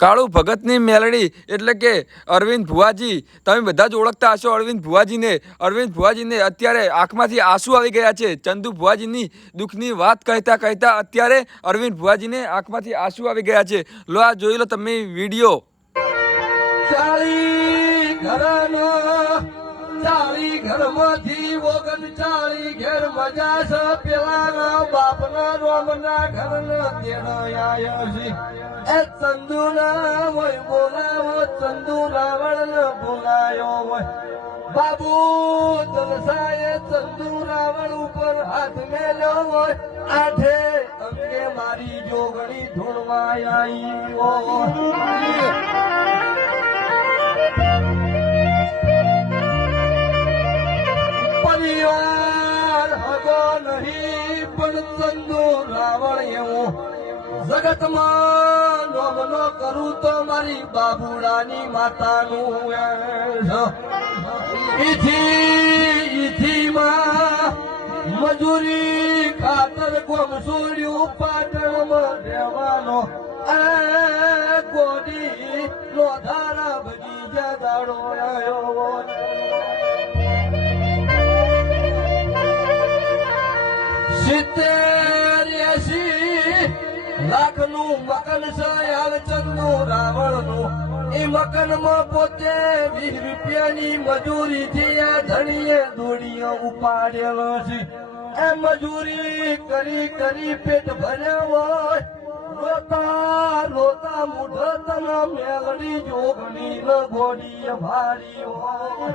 કાળુ ભગતની મેલડી એટલે કે અરવિંદ ભુવાજી, તમે બધા જ ઓળખતા હશો અરવિંદ ભુવાજીને અત્યારે આંખમાંથી આંસુ આવી ગયા છે. ચંદુ ભુવાજીની દુઃખની વાત કહેતા કહેતા અત્યારે અરવિંદ ભુવાજીને આંખમાંથી આંસુ આવી ગયા છે. લો આ જોઈ લો તમે વિડીયો. ચાલી ઘરમાંથી ઓગન ચાલી ઘેર મજા છે પેલા બાપના રોમના ઘરના તેડો આયો છે. એ ચંદુ ના હોય બોલાવો, ચંદુ રાવણ ને બોલાયો હોય. બાબુ જલસાએ ચંદુ રાવણ ઉપર હાથ મેલ્યો હોય. આઠે અંગે મારી જોગણી ધૂળવા આવી હોય. પરિવાર હગો નહીં પણ ચંદુ રાવણ એવું જગતમાં નોમનો કરું તો મારી બાબુડાની માતાનું મજૂરી ખાતર ગોમસોડ્યું પાટણમાં રહેવાનો ગોડી નો ધારા બગીચા દાડો આવ્યો. લાખનું મકન છે ચંદુ રાવણનું. એ મકનમાં પોતે 20 રૂપિયાની મજૂરી થી આ ધણીએ દોડીઓ ઉપાડેલો છે. એ મજૂરી કરી કરી પેટ ભર્યો હોય. રોતા રોતા મુઢ તના મેલડી જોગણી ન ગોડી ભારી હોય.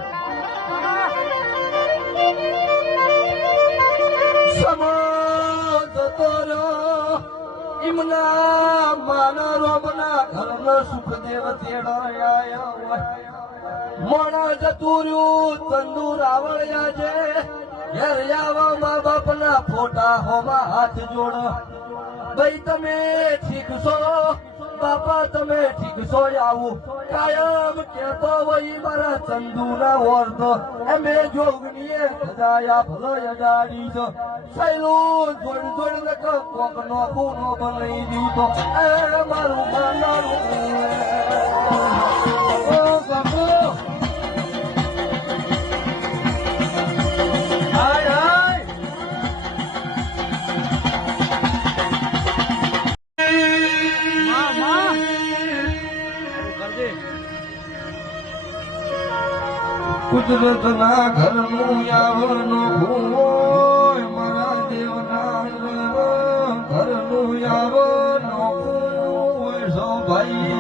ઇમના માના રોમના ઘરનો સુખદેવ તેડો આયો હોય. મોણા જતું રહ્યું ચંદુ રાવળિયા છે. ઘેર આવો મા બાપના ફોટા હોમાં હાથ જોડો. ભાઈ તમે ઠીક છો? બાપા તમે ઠીક છો? આવું કાયમ કેતો હોય મારા ચંદુ ના ઓરતો. એમે જોગણીએ સજાયા ભલો અડાડી છો. સૈલું જોડ જોડ ને કોક નો પૂનો બનાવી દીધો. એ મારું માનારું ઓ બાપુ કુદરત ના ઘરનું યાવનો હોય. મારા દેવના ઘરનું યાવનો હોય. સો ભાઈ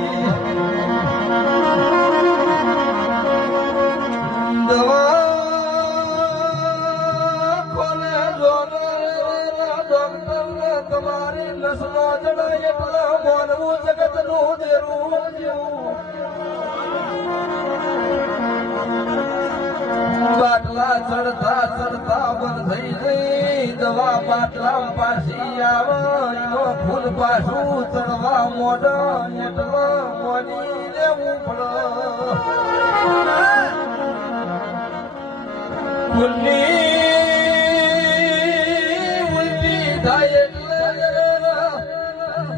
દવા ખોલે ડોક્ટર ને તમારી નસનો જડાય એટલે મોનવું જગત નું દેરું જેવું. બાટલા ચડતા ચડતા બંધ થઈ ગઈ. દવા બાટલા પાછી આવે ફૂલ પાછું ચડવા મોઢા એટલે મોની લેવું પડે. ઉલટી થાય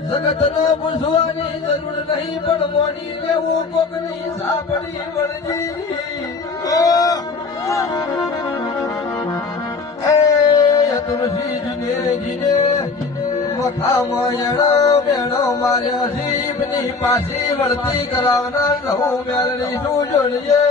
જગત નો પૂછવાની જરૂર નહીં પણ મોની લેવું કોકની સાપડી વળજી. તુલસીજીને મખામાં એણો મેણો માર્યો. જીભની પાછી વળતી કરાવનાર રહું મેળવી શું જોડીએ.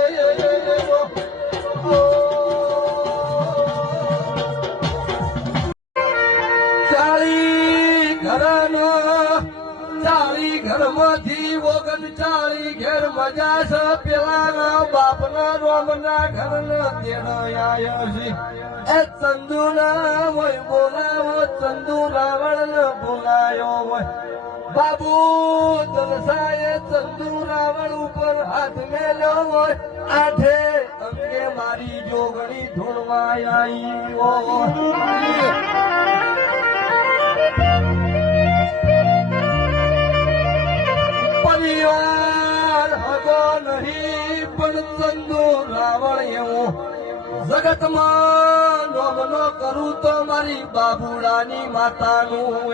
ચાલી ઘરમાંથી ઓગન ચાલી ઘેર મજા છે પેલા બાપના રોમના ઘરના તેડો આયો છે. એ ચંદુ ના હોય બોલાવો, ચંદુ રાવણ ને બોલાયો હોય. બાબુ જલસાએ ચંદુ રાવણ ઉપર હાથ મેલ્યો હોય. આઠે અંગે મારી જોગણી ધૂળવા આવી હોય. પરિવાર હગો નહીં પણ ચંદુ રાવણ એવું જગતમાં નોમનો કરું તો મારી બાબુડાની માતાનું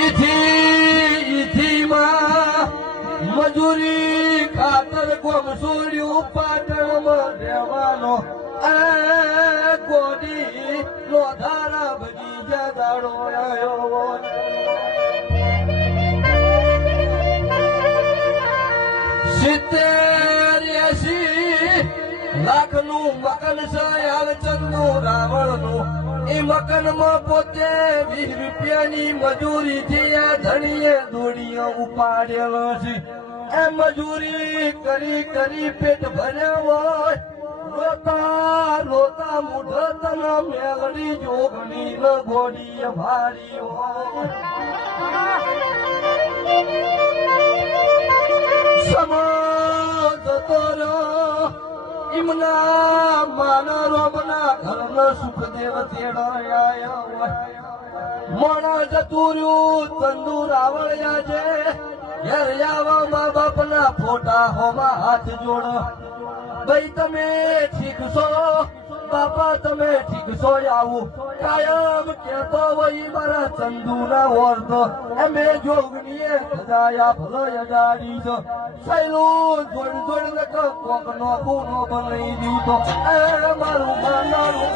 ઈથી ઈથી માં મજૂરી ખાતર ગોમ છોડ્યું પાટણમાં રહેવાનો ગોડી નો ધારા ભજીજા દાડો આવ્યો સિત્તેર 80 લાખનું મકન છે યાલચંદનું રાવણનું એ મકનમાં પોતે 20 રૂપિયાની મજૂરી થી આ ધણીએ દોડીએ ઉપાડેલો છે એ મજૂરી કરી કરી પેટ ભર્યા હોય રોતા રોતા મુઢતના મેલડી જોગણી ન ગોડીએ ભારી હોય ઇમના માના રોમના ઘરનો સુખદેવ તેડો આયો મોણા જતું રહ્યું ચંદુ રાવળિયા છે ઘેર આવા મા બાપના ફોટા હોમાં હાથ જોડો ભાઈ તમે ઠીક છો બાપા તમે ઠીક છો આવું કાયમ કેતો હોય મારા ચંદુ ના ઓરતો એમે જોગણીએ ખજાયા ભલો અગાડી છો સૈલું જોડ જોડ ને કોક નો ખૂનો બનાવી દીધો એ મારું માનારું